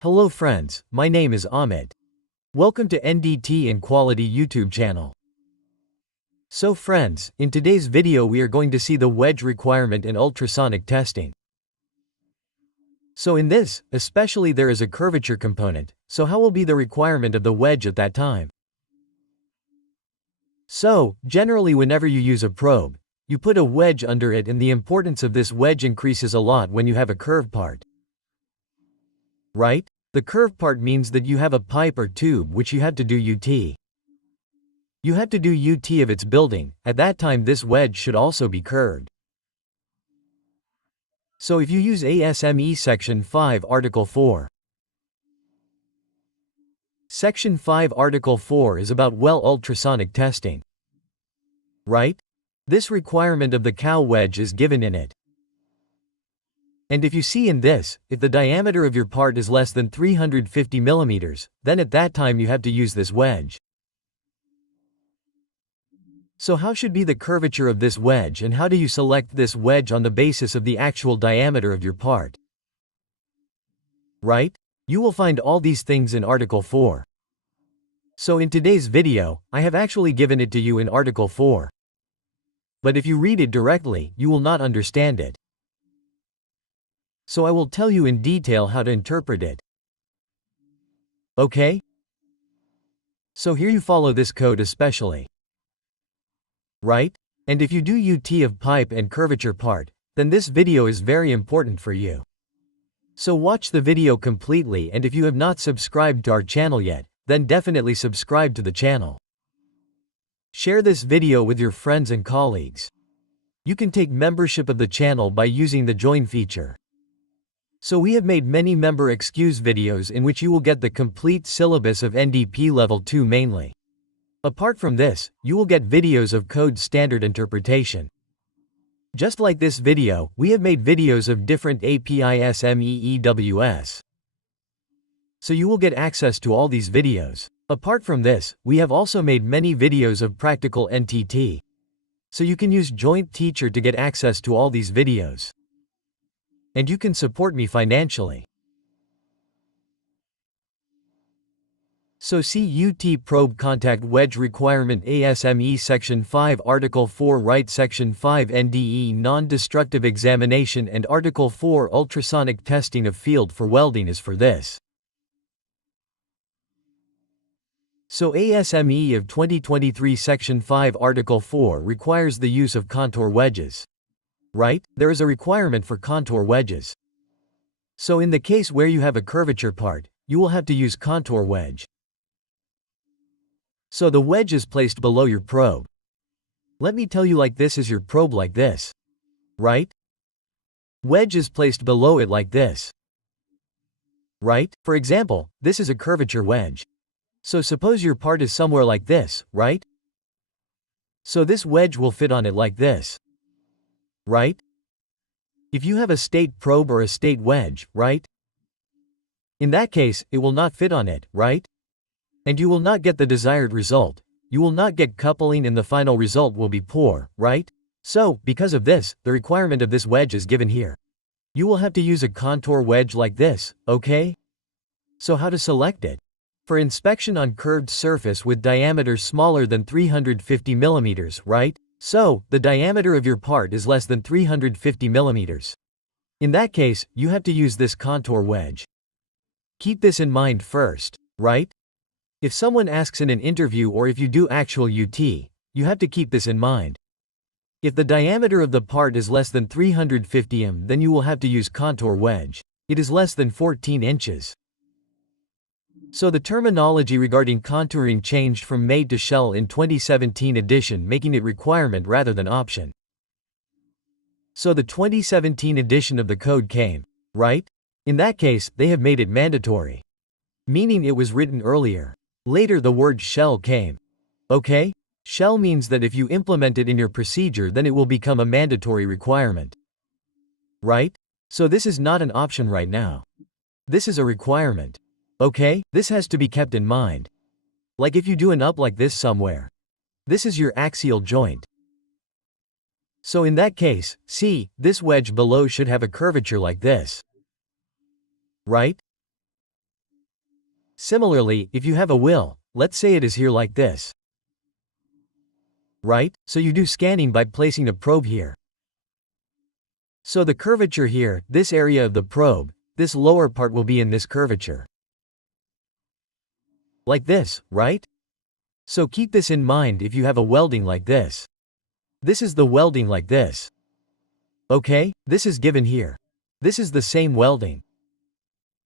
Hello friends, my name is Ahmed. Welcome to NDT and Quality YouTube channel. So friends, in today's video we are going to see the wedge requirement in ultrasonic testing. So in this, especially there is a curvature component, so how will be the requirement of the wedge at that time? So, generally whenever you use a probe, you put a wedge under it and the importance of this wedge increases a lot when you have a curved part. Right? The curved part means that you have a pipe or tube which you have to do UT. You have to do UT of its building, at that time this wedge should also be curved. So if you use ASME Section 5 Article 4. Section 5 Article 4 is about ultrasonic testing. Right? This requirement of the cow wedge is given in it. And if you see in this, if the diameter of your part is less than 350 millimeters, then at that time you have to use this wedge. So how should be the curvature of this wedge and how do you select this wedge on the basis of the actual diameter of your part? Right? You will find all these things in Article 4. So in today's video, I have actually given it to you in Article 4. But if you read it directly, you will not understand it. So I will tell you in detail how to interpret it. Okay? So here you follow this code especially. Right? And if you do UT of pipe and curvature part, then this video is very important for you. So watch the video completely and if you have not subscribed to our channel yet, then definitely subscribe to the channel. Share this video with your friends and colleagues. You can take membership of the channel by using the join feature. So we have made many member excuse videos in which you will get the complete syllabus of NDP Level 2 mainly. Apart from this, you will get videos of code standard interpretation. Just like this video, we have made videos of different API ASME EWS. So you will get access to all these videos. Apart from this, we have also made many videos of practical NTT. So you can use Joint Teacher to get access to all these videos. And you can support me financially. So see UT Probe Contact Wedge Requirement ASME Section 5 Article 4 Right Section 5 NDE Non-Destructive Examination and Article 4 Ultrasonic Testing of Field for Welding is for this. So ASME of 2023 Section 5 Article 4 requires the use of contour wedges. Right? There is a requirement for contour wedges. So in the case where you have a curvature part, you will have to use contour wedge. So the wedge is placed below your probe. Let me tell you like this is your probe like this. Right? Wedge is placed below it like this. Right? For example, this is a curvature wedge. So suppose your part is somewhere like this, right? So this wedge will fit on it like this. Right? If you have a state probe or a state wedge, right? In that case, it will not fit on it, right? And you will not get the desired result. You will not get coupling and the final result will be poor, right? So, because of this, the requirement of this wedge is given here. You will have to use a contour wedge like this, okay? So how to select it? For inspection on curved surface with diameter smaller than 350 millimeters, right? So, the diameter of your part is less than 350 millimeters. In that case, you have to use this contour wedge. Keep this in mind first, right? If someone asks in an interview or if you do actual UT, you have to keep this in mind. If the diameter of the part is less than 350 mm, then you will have to use contour wedge. It is less than 14 inches. So the terminology regarding contouring changed from made to shall in 2017 edition, making it requirement rather than option. So the 2017 edition of the code came, right? In that case, they have made it mandatory. Meaning it was written earlier. Later the word shall came. Okay? Shall means that if you implement it in your procedure then it will become a mandatory requirement. Right? So this is not an option right now. This is a requirement. Okay? This has to be kept in mind. Like if you do an up like this somewhere. This is your axial joint. So in that case, see, this wedge below should have a curvature like this. Right? Similarly, if you have a will, let's say it is here like this. Right? So you do scanning by placing a probe here. So the curvature here, this area of the probe, this lower part will be in this curvature. Like this, right? So keep this in mind if you have a welding like this. This is the welding like this. Okay, this is given here. This is the same welding.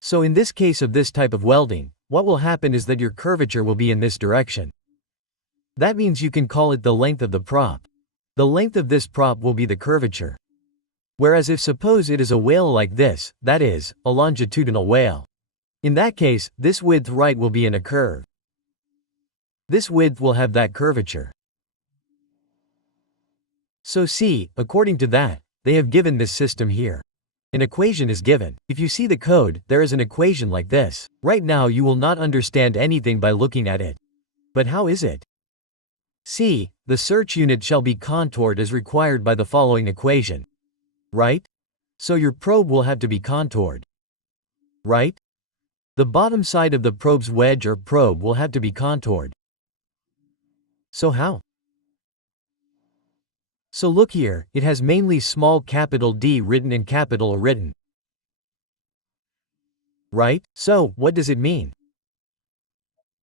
So in this case of this type of welding, what will happen is that your curvature will be in this direction. That means you can call it the length of the prop. The length of this prop will be the curvature. Whereas if suppose it is a whale like this, that is, a longitudinal whale. In that case, this width right will be in a curve. This width will have that curvature. So see, according to that, they have given this system here. An equation is given. If you see the code, there is an equation like this. Right now you will not understand anything by looking at it. But how is it? See, the search unit shall be contoured as required by the following equation. Right? So your probe will have to be contoured. Right? The bottom side of the probe's wedge or probe will have to be contoured. So how? So look here, it has mainly small capital D written and capital A written. Right? So, what does it mean?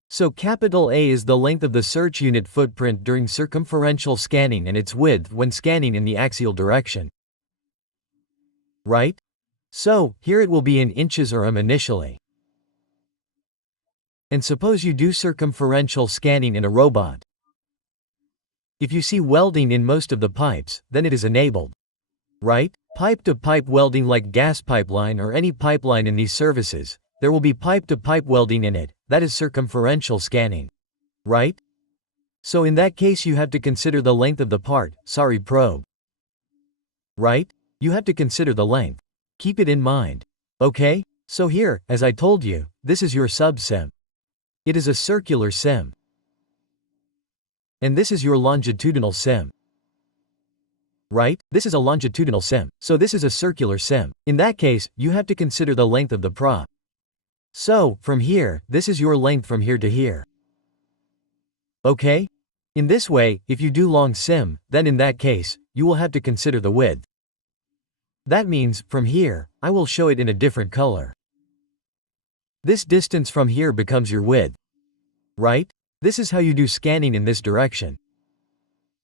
So capital A is the length of the search unit footprint during circumferential scanning and its width when scanning in the axial direction. Right? So, here it will be in inches or initially. And suppose you do circumferential scanning in a robot. If you see welding in most of the pipes, then it is enabled. Right? Pipe-to-pipe welding like gas pipeline or any pipeline in these services, there will be pipe-to-pipe welding in it, that is circumferential scanning. Right? So in that case you have to consider the length of the probe. Right? You have to consider the length. Keep it in mind. Okay? So here, as I told you, this is your sub-sim. It is a circular sim. And this is your longitudinal sim. Right? This is a longitudinal sim. So this is a circular sim. In that case, you have to consider the length of the prop. So, from here, this is your length from here to here. Okay? In this way, if you do long sim, then in that case, you will have to consider the width. That means, from here, I will show it in a different color. This distance from here becomes your width. Right? This is how you do scanning in this direction.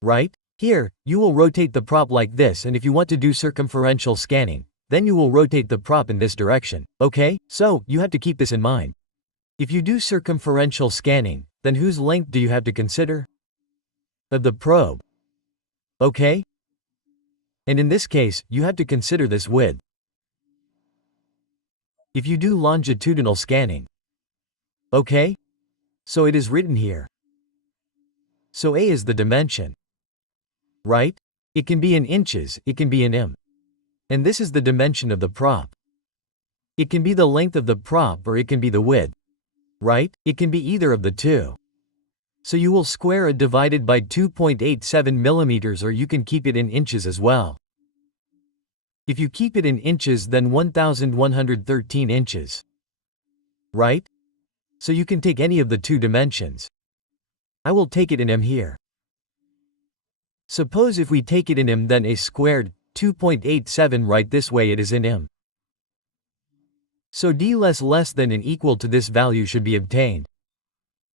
Right? Here, you will rotate the prop like this, and if you want to do circumferential scanning, then you will rotate the prop in this direction. Okay? So, you have to keep this in mind. If you do circumferential scanning, then whose length do you have to consider? Of the probe. Okay? And in this case, you have to consider this width. If you do longitudinal scanning. Okay? So it is written here. So A is the dimension. Right? It can be in inches, it can be in m. And this is the dimension of the prop. It can be the length of the prop or it can be the width. Right? It can be either of the two. So you will square it divided by 2.87 millimeters, or you can keep it in inches as well. If you keep it in inches, then 1113 inches. Right? So you can take any of the two dimensions. I will take it in m here. Suppose if we take it in m, then a squared 2.87, right, this way it is in m. So d less than and equal to this value should be obtained.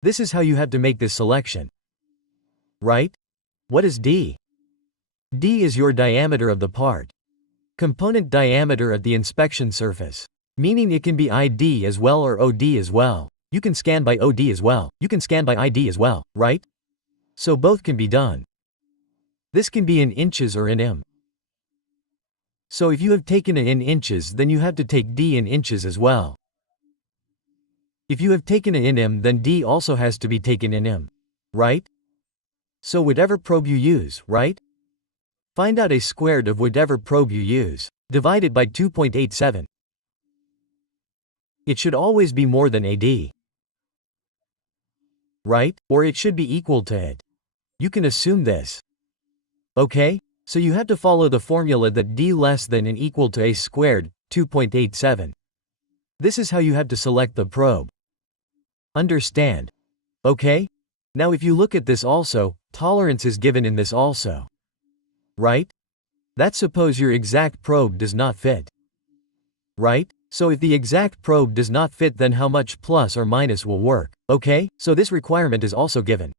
This is how you have to make this selection. Right? What is d? D is your diameter of the part. Component diameter at the inspection surface. Meaning it can be ID as well or OD as well. You can scan by OD as well. You can scan by ID as well, right? So both can be done. This can be in inches or in m. So if you have taken it in inches, then you have to take d in inches as well. If you have taken it in m, then d also has to be taken in m. Right? So whatever probe you use, right? Find out a squared of whatever probe you use. Divide it by 2.87. It should always be more than AD. Right? Or it should be equal to it. You can assume this. Okay? So you have to follow the formula that d less than and equal to a squared, 2.87. This is how you have to select the probe. Understand? Okay? Now if you look at this also, tolerance is given in this also. Right? That's suppose your exact probe does not fit. Right? So if the exact probe does not fit, then how much plus or minus will work, okay? So this requirement is also given.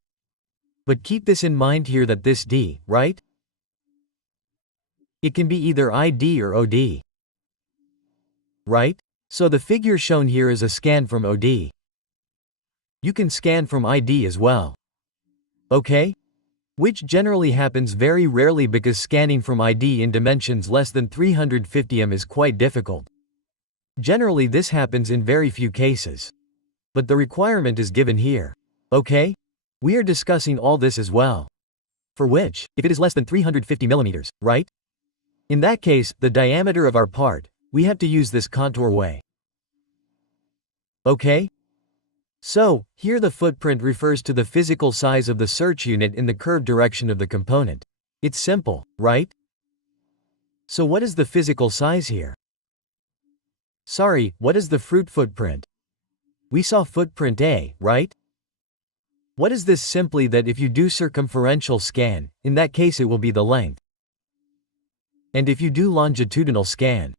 But keep this in mind here that this D, right? It can be either ID or OD. Right? So the figure shown here is a scan from OD. You can scan from ID as well. Okay? Which generally happens very rarely because scanning from ID in dimensions less than 350 m is quite difficult. Generally this happens in very few cases. But the requirement is given here. Okay? We are discussing all this as well. For which, if it is less than 350 millimeters, right? In that case, the diameter of our part, we have to use this contour way. Okay? So, here the footprint refers to the physical size of the search unit in the curved direction of the component. It's simple, right? So what is the physical size here? Sorry, what is the fruit footprint? We saw footprint A, right? What is this? Simply that if you do circumferential scan, in that case it will be the length. And if you do longitudinal scan,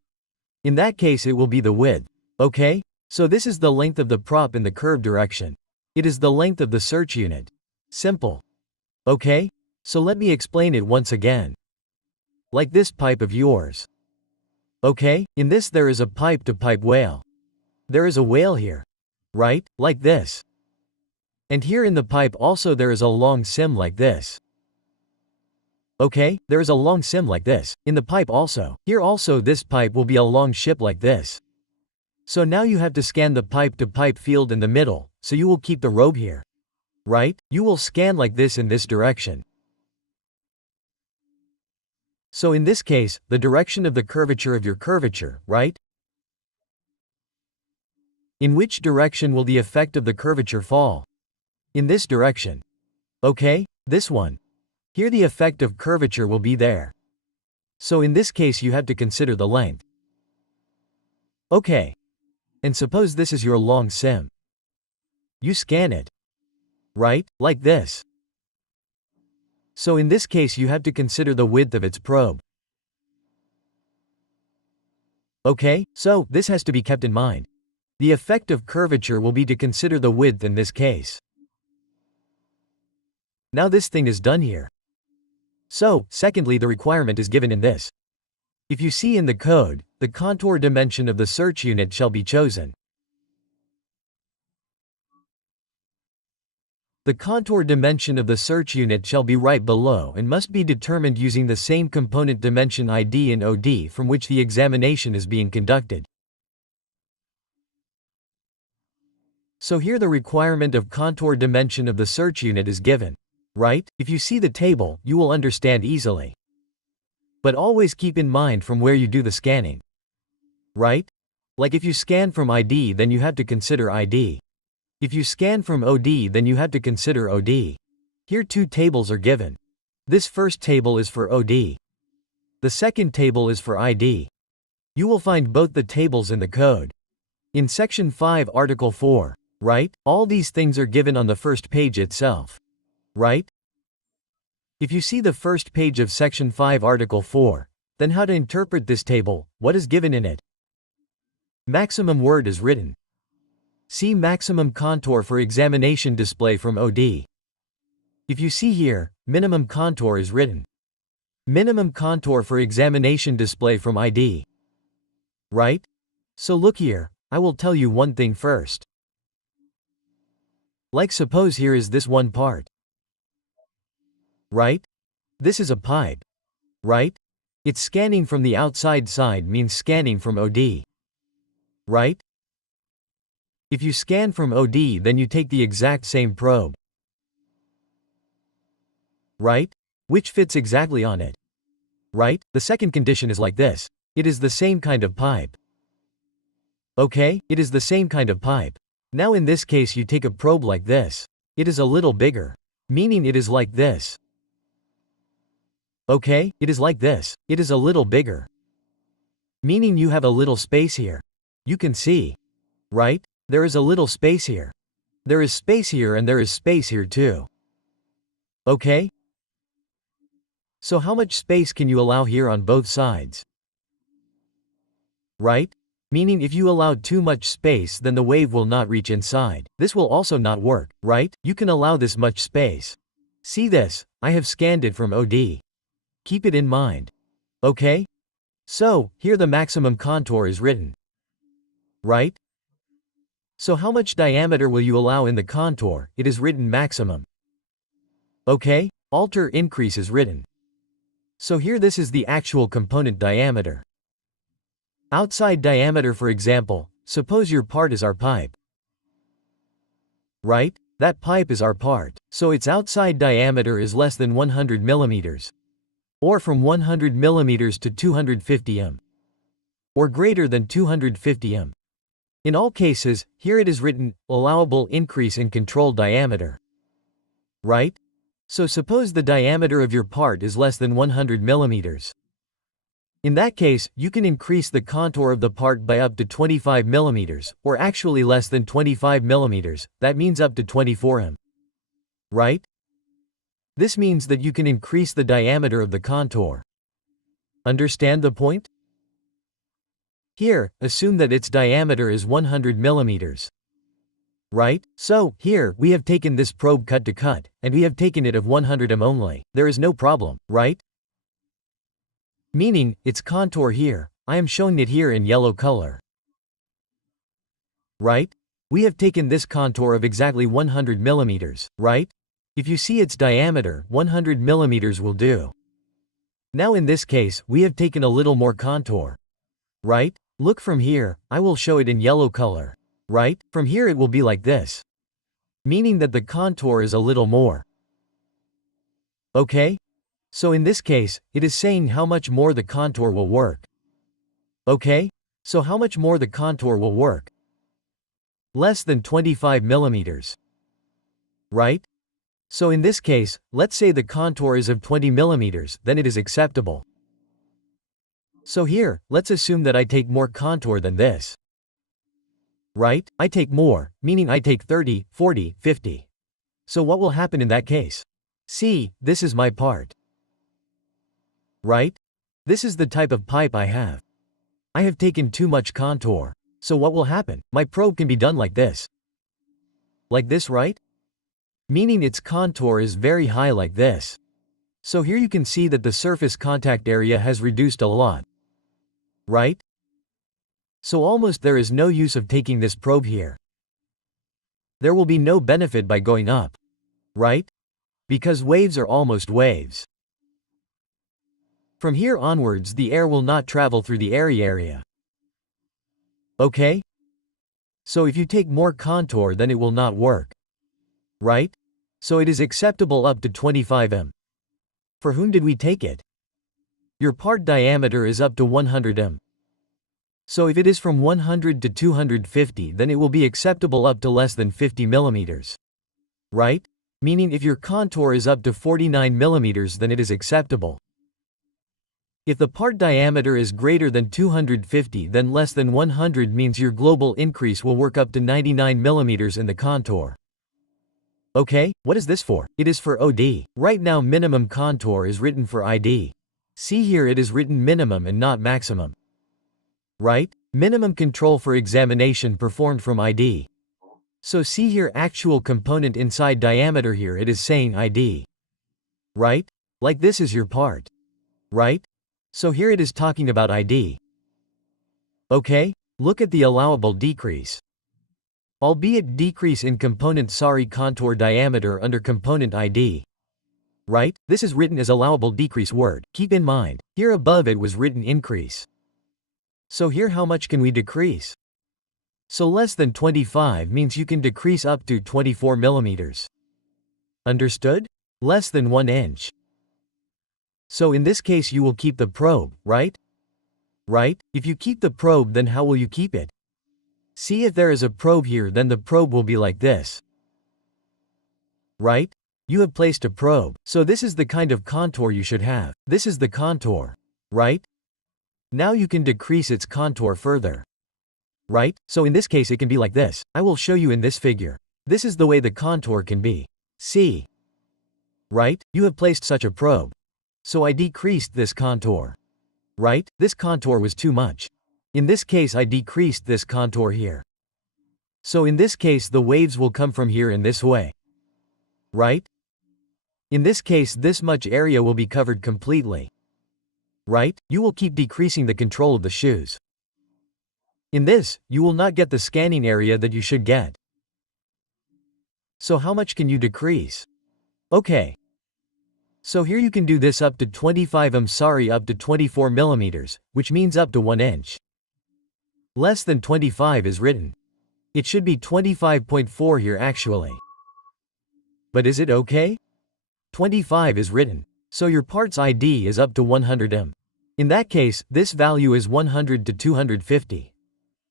in that case it will be the width, okay? So this is the length of the prop in the curved direction. It is the length of the search unit. Simple. Okay? So let me explain it once again. Like this pipe of yours. Okay? In this there is a pipe-to-pipe whale. There is a whale here. Right? Like this. And here in the pipe also there is a long sim like this. Okay? There is a long sim like this. In the pipe also. Here also this pipe will be a long ship like this. So now you have to scan the pipe-to-pipe field in the middle, so you will keep the robe here. Right? You will scan like this in this direction. So in this case, the direction of the curvature of your curvature, right? In which direction will the effect of the curvature fall? In this direction. Okay? This one. Here the effect of curvature will be there. So in this case you have to consider the length. Okay. And suppose this is your long sim. You scan it. Right? Like this. So in this case you have to consider the width of its probe. Okay, so this has to be kept in mind. The effect of curvature will be to consider the width in this case. Now this thing is done here. So, secondly, the requirement is given in this. If you see in the code, the contour dimension of the search unit shall be chosen. The contour dimension of the search unit shall be right below and must be determined using the same component dimension ID and OD from which the examination is being conducted. So here the requirement of contour dimension of the search unit is given. Right? If you see the table, you will understand easily. But always keep in mind from where you do the scanning. Right? Like if you scan from ID, then you have to consider ID. If you scan from OD, then you have to consider OD. Here two tables are given. This first table is for OD. The second table is for ID. You will find both the tables in the code. In section 5 article 4, right? All these things are given on the first page itself. Right? If you see the first page of section 5 article 4, then how to interpret this table, what is given in it? Maximum word is written. See maximum contour for examination display from OD. If you see here, minimum contour is written. Minimum contour for examination display from ID. Right? So look here, I will tell you one thing first. Like suppose here is this one part. Right? This is a pipe. Right? It's scanning from the outside side means scanning from OD. Right? If you scan from OD, then you take the exact same probe. Right? Which fits exactly on it. Right? The second condition is like this. It is the same kind of pipe. Okay? It is the same kind of pipe. Now in this case you take a probe like this. It is a little bigger. Meaning it is like this. Okay? It is like this. It is a little bigger. Meaning you have a little space here. You can see. Right? There is a little space here. There is space here and there is space here too. Okay? So how much space can you allow here on both sides? Right? Meaning if you allow too much space then the wave will not reach inside. This will also not work, right? You can allow this much space. See this, I have scanned it from OD. Keep it in mind. Okay? So, here the maximum contour is written. Right? So how much diameter will you allow in the contour? It is written maximum. Okay? Alter increase is written. So here this is the actual component diameter. Outside diameter, for example, suppose your part is our pipe. Right? That pipe is our part, so its outside diameter is less than 100 millimeters. Or from 100 millimeters to 250 m. Or greater than 250 m. In all cases, here it is written, allowable increase in control diameter. Right? So suppose the diameter of your part is less than 100 millimeters. In that case, you can increase the contour of the part by up to 25 millimeters, or actually less than 25 millimeters, that means up to 24 m. Right? This means that you can increase the diameter of the contour. Understand the point? Here, assume that its diameter is 100 millimeters. Right? So, here, we have taken this probe cut to cut, and we have taken it of 100 m only. There is no problem, right? Meaning, its contour here, I am showing it here in yellow color. Right? We have taken this contour of exactly 100 millimeters, right? If you see its diameter, 100 millimeters will do. Now in this case, we have taken a little more contour. Right? Look from here, I will show it in yellow color. Right? From here it will be like this. Meaning that the contour is a little more. Okay? So in this case, it is saying how much more the contour will work. Okay? So how much more the contour will work? Less than 25 millimeters. Right? So in this case, let's say the contour is of 20 millimeters, then it is acceptable. So here, let's assume that I take more contour than this. Right? I take more, meaning I take 30, 40, 50. So what will happen in that case? See, this is my part. Right? This is the type of pipe I have. I have taken too much contour. So what will happen? My probe can be done like this. Like this, right? Meaning its contour is very high like this. So here you can see that the surface contact area has reduced a lot. Right? So almost there is no use of taking this probe here. There will be no benefit by going up. Right? Because waves are almost waves. From here onwards the air will not travel through the area. Okay? So if you take more contour then it will not work. Right? So it is acceptable up to 25 m. For whom did we take it? Your part diameter is up to 100 m. So if it is from 100 to 250 then it will be acceptable up to less than 50 millimeters. Right? Meaning if your contour is up to 49 millimeters then it is acceptable. If the part diameter is greater than 250 then less than 100 means your global increase will work up to 99 millimeters in the contour. Okay, what is this for? It is for OD. Right now minimum contour is written for ID. See here it is written minimum and not maximum. Right? Minimum control for examination performed from ID. So see here actual component inside diameter here it is saying ID. Right? Like this is your part. Right? So here it is talking about ID. Okay? Look at the allowable decrease. Albeit decrease in component contour diameter under component ID. Right? This is written as allowable decrease word. Keep in mind, here above it was written increase. So here how much can we decrease? So less than 25 means you can decrease up to 24 millimeters. Understood? Less than 1 inch. So in this case you will keep the probe, right? Right? If you keep the probe then how will you keep it? See if there is a probe here then the probe will be like this. Right? You have placed a probe, so this is the kind of contour you should have. This is the contour. Right? Now you can decrease its contour further. Right? So in this case it can be like this. I will show you in this figure. This is the way the contour can be. See? Right? You have placed such a probe. So I decreased this contour. Right? This contour was too much. In this case I decreased this contour here. So in this case the waves will come from here in this way. Right? In this case this much area will be covered completely. Right? You will keep decreasing the control of the shoes. In this, you will not get the scanning area that you should get. So how much can you decrease? Okay. So here you can do this up to 25 up to 24 millimeters, which means up to 1 inch. Less than 25 is written. It should be 25.4 here actually. But is it okay? 25 is written. So your part's ID is up to 100 m. In that case, this value is 100 to 250.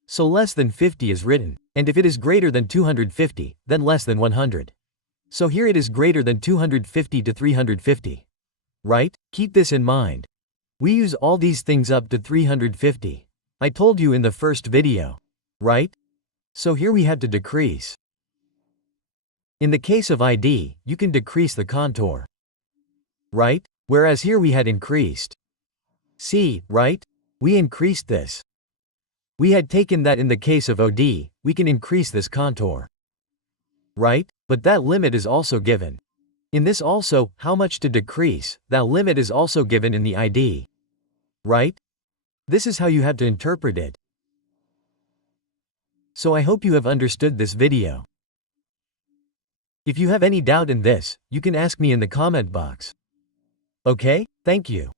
So less than 50 is written. And if it is greater than 250, then less than 100. So here it is greater than 250 to 350. Right? Keep this in mind. We use all these things up to 350. I told you in the first video. Right? So here we had to decrease. In the case of ID, you can decrease the contour. Right? Whereas here we had increased. See, right? We increased this. We had taken that in the case of OD, we can increase this contour. Right? But that limit is also given. In this also, how much to decrease, that limit is also given in the ID. Right? This is how you have to interpret it. So I hope you have understood this video. If you have any doubt in this, you can ask me in the comment box. Okay? Thank you.